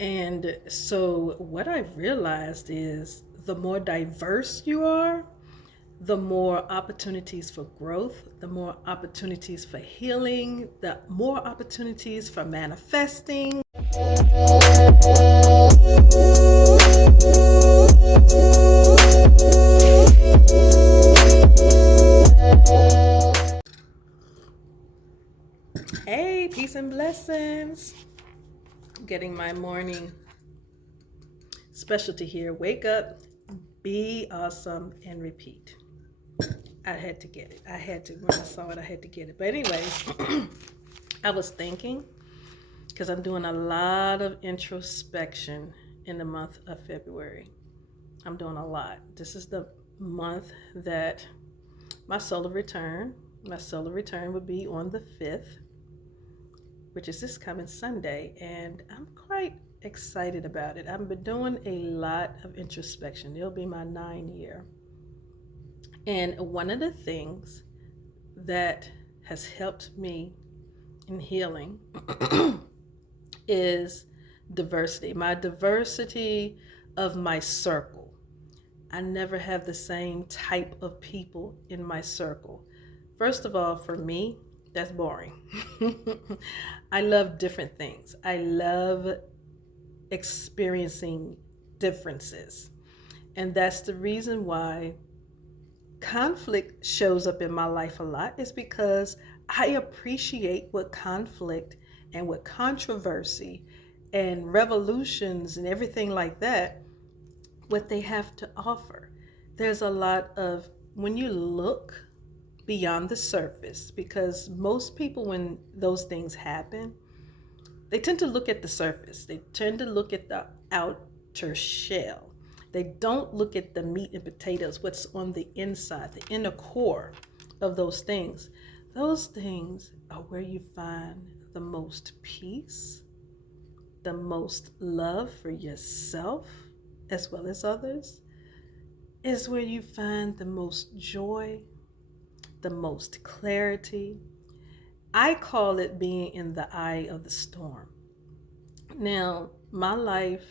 And so what I realized is the more diverse you are, the more opportunities for growth, the more opportunities for healing, the more opportunities for manifesting. Hey, peace and blessings. Getting my morning specialty here. Wake up, be awesome, and repeat. I had to get it. I had to. When I saw it, I had to get it. But anyways, I was thinking, because I'm doing a lot of introspection in the month of February. I'm doing a lot. This is the month that my solar return would be on the 5th, which is this coming Sunday. And I'm quite excited about it. I've been doing a lot of introspection. It'll be my 9 year. And one of the things that has helped me in healing is diversity. My diversity of my circle. I never have the same type of people in my circle. First of all, for me, that's boring. I love different things. I love experiencing differences. And that's the reason why conflict shows up in my life a lot, is because I appreciate what conflict and what controversy and revolutions and everything like that, what they have to offer. There's a lot of, when you look beyond the surface, because most people, when those things happen, they tend to look at the surface. They tend to look at the outer shell. They don't look at the meat and potatoes, what's on the inside, the inner core of those things. Those things are where you find the most peace, the most love for yourself as well as others, is where you find the most joy, the most clarity. I call it being in the eye of the storm. Now, my life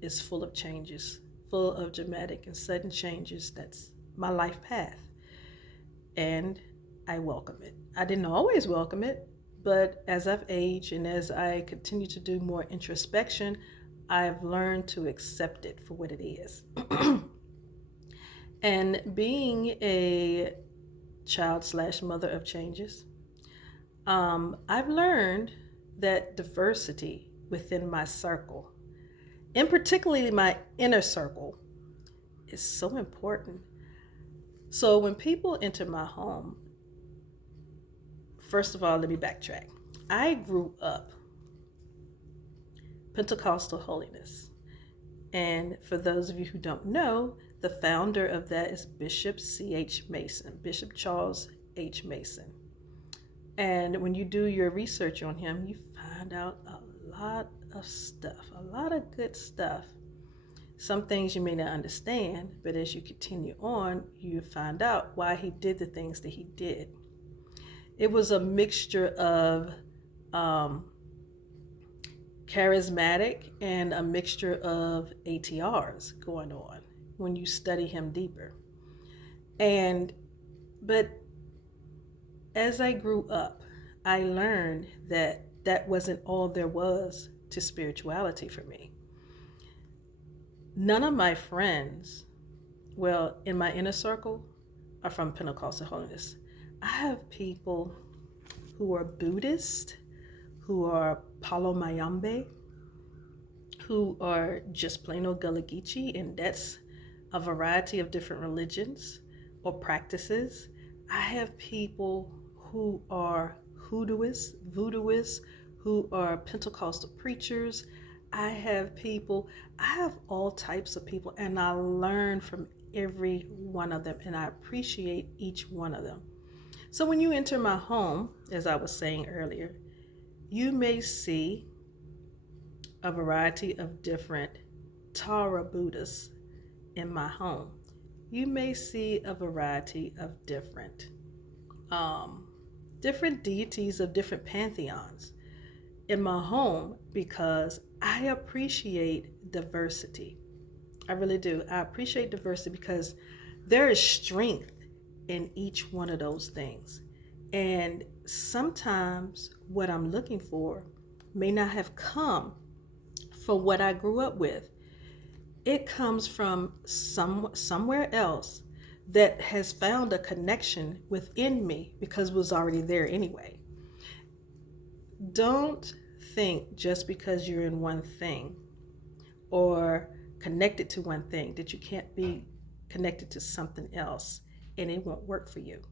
is full of changes, full of dramatic and sudden changes. That's my life path. And I welcome it. I didn't always welcome it, but as I've aged and as I continue to do more introspection, I've learned to accept it for what it is. And being a child slash mother of changes, I've learned that diversity within my circle, and particularly my inner circle, is so important. So when people enter my home, first of all, let me backtrack. I grew up Pentecostal holiness. And for those of you who don't know, the founder of that is Bishop C.H. Mason, Bishop Charles H. Mason. And when you do your research on him, you find out a lot of stuff, a lot of good stuff. Some things you may not understand, but as you continue on, you find out why he did the things that he did. It was a mixture of charismatic and a mixture of ATRs going on when you study him deeper. But as I grew up, I learned that that wasn't all there was to spirituality for me. None of my friends, well, in my inner circle, are from Pentecostal holiness. I have people who are Buddhist, who are Palo Mayombe, who are just plain old Gullah Geechee, and that's a variety of different religions or practices. I have people who are hoodooists, voodooists, who are Pentecostal preachers. I have all types of people, and I learn from every one of them, and I appreciate each one of them. So when you enter my home, as I was saying earlier, you may see a variety of different Tara Buddhas in my home. You may see a variety of different deities of different pantheons in my home because I appreciate diversity. I really do. I appreciate diversity because there is strength in each one of those things. And sometimes what I'm looking for may not have come from what I grew up with. It comes from somewhere else that has found a connection within me because it was already there anyway. Don't think just because you're in one thing or connected to one thing that you can't be connected to something else and it won't work for you.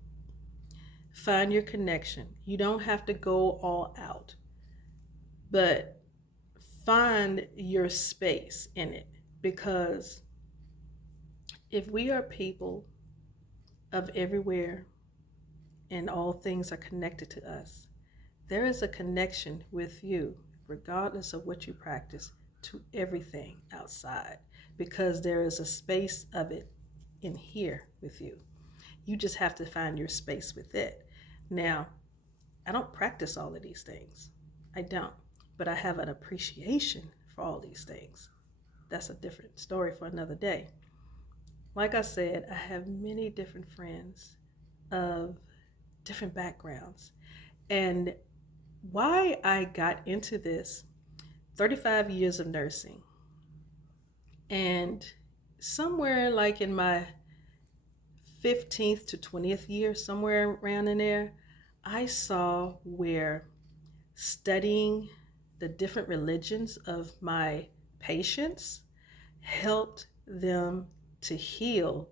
Find your connection. You don't have to go all out, but find your space in it because if we are people of everywhere and all things are connected to us, there is a connection with you, regardless of what you practice, to everything outside because there is a space of it in here with you. You just have to find your space with it. Now, I don't practice all of these things. I don't. But I have an appreciation for all these things. That's a different story for another day. Like I said, I have many different friends of different backgrounds. And why I got into this 35 years of nursing, and somewhere like in my 15th to 20th year, somewhere around in there, I saw where studying the different religions of my patients helped them to heal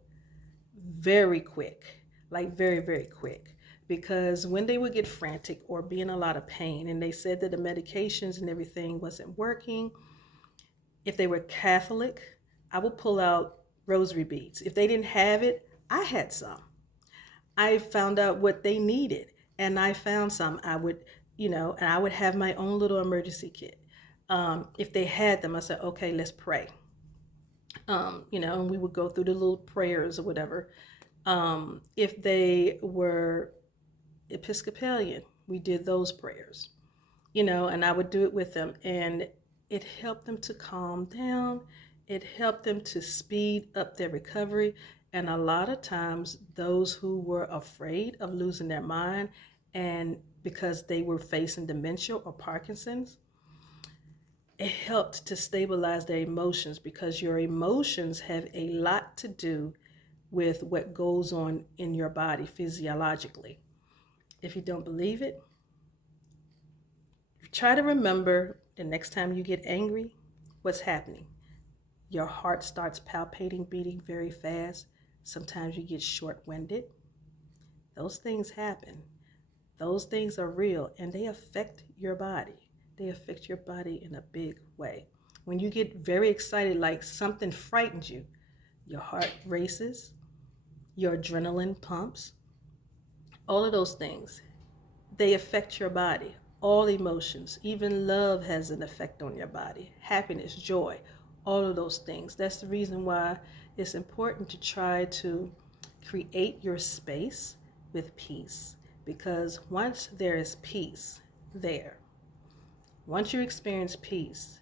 very quick, like very, very quick. Because when they would get frantic or be in a lot of pain, and they said that the medications and everything wasn't working, if they were Catholic, I would pull out rosary beads. If they didn't have it, I had some. I found out what they needed and I found some. I would, and I would have my own little emergency kit. If they had them, I said, okay, let's pray. And we would go through the little prayers or whatever. If they were Episcopalian, we did those prayers, and I would do it with them. And it helped them to calm down. It helped them to speed up their recovery. And a lot of times, those who were afraid of losing their mind and because they were facing dementia or Parkinson's, it helped to stabilize their emotions because your emotions have a lot to do with what goes on in your body physiologically. If you don't believe it, try to remember the next time you get angry, what's happening. Your heart starts palpating, beating very fast. Sometimes you get short winded. Those things happen. Those things are real and they affect your body. They affect your body in a big way. When you get very excited, like something frightens you, your heart races, your adrenaline pumps, all of those things, they affect your body. All emotions, even love has an effect on your body. Happiness, joy, all of those things. That's the reason why it's important to try to create your space with peace. Because once there is peace there, once you experience peace,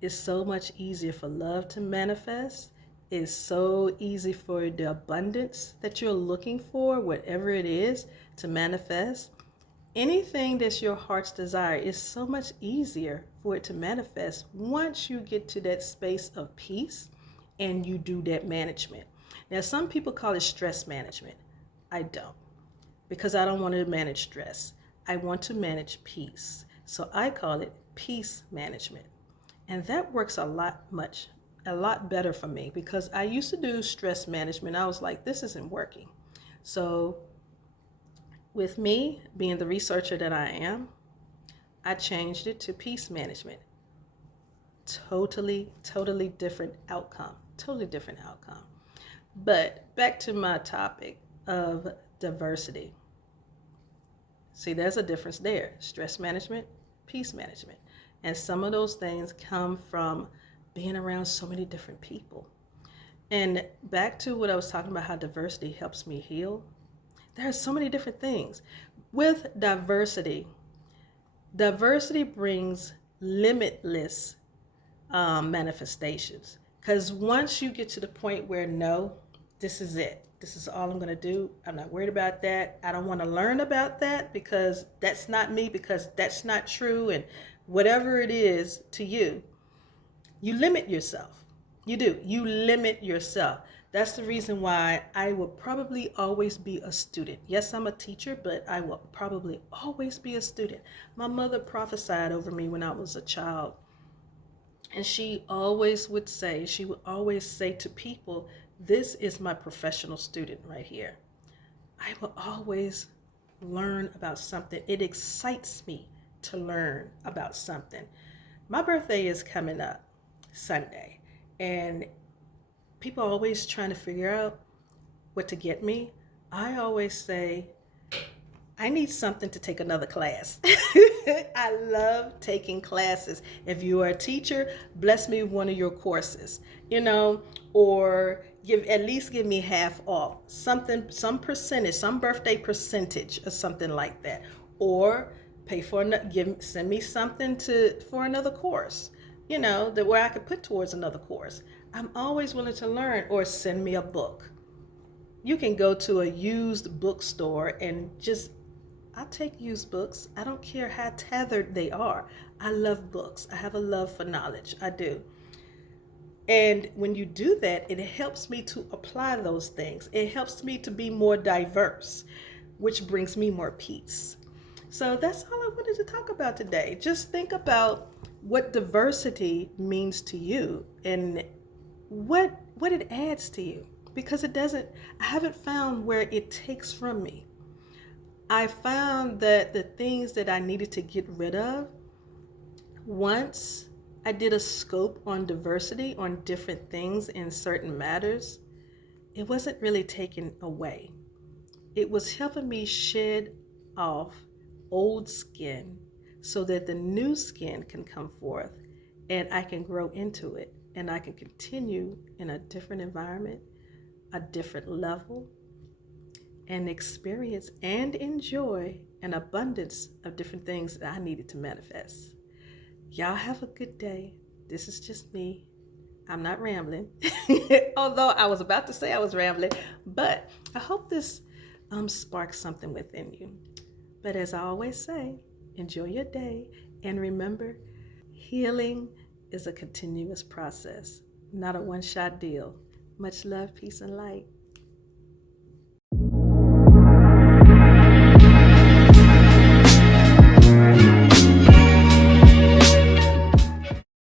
it's so much easier for love to manifest. It's so easy for the abundance that you're looking for, whatever it is, to manifest. Anything that's your heart's desire is so much easier for it to manifest once you get to that space of peace and you do that management. Now, some people call it stress management. I don't, because I don't want to manage stress. I want to manage peace. So I call it peace management. And that works a lot better for me because I used to do stress management. I was like, this isn't working. So with me being the researcher that I am, I changed it to peace management. Totally different outcome. Totally different outcome. But back to my topic of diversity. See, there's a difference there. Stress management, peace management. And some of those things come from being around so many different people. And back to what I was talking about, how diversity helps me heal. There are so many different things. With diversity, Diversity brings limitless manifestations. Because once you get to the point where, no, this is it, this is all I'm going to do, I'm not worried about that, I don't want to learn about that because that's not me, because that's not true, and whatever it is to you, you limit yourself. You do. You limit yourself. That's the reason why I will probably always be a student. Yes, I'm a teacher, but I will probably always be a student. My mother prophesied over me when I was a child. And she would always say to people, this is my professional student right here. I will always learn about something. It excites me to learn about something. My birthday is coming up Sunday, and people are always trying to figure out what to get me. I always say, I need something to take another class. I love taking classes. If you are a teacher, bless me with one of your courses, or give me half off, something, some percentage, some birthday percentage or something like that, or pay for send me something for another course, that where I could put towards another course. I'm always willing to learn, or send me a book. You can go to a used bookstore and just, I take used books. I don't care how tethered they are. I love books. I have a love for knowledge. I do. And when you do that, it helps me to apply those things. It helps me to be more diverse, which brings me more peace. So that's all I wanted to talk about today. Just think about what diversity means to you and what it adds to you, because I haven't found where it takes from me. I found that the things that I needed to get rid of, once I did a scope on diversity, on different things in certain matters, it wasn't really taken away. It was helping me shed off old skin so that the new skin can come forth and I can grow into it and I can continue in a different environment, a different level, and experience and enjoy an abundance of different things that I needed to manifest. Y'all have a good day. This is just me. I'm not rambling, although I was about to say I was rambling, but I hope this sparks something within you. But as I always say, enjoy your day, and remember, healing is a continuous process, not a one-shot deal. Much love, peace, and light.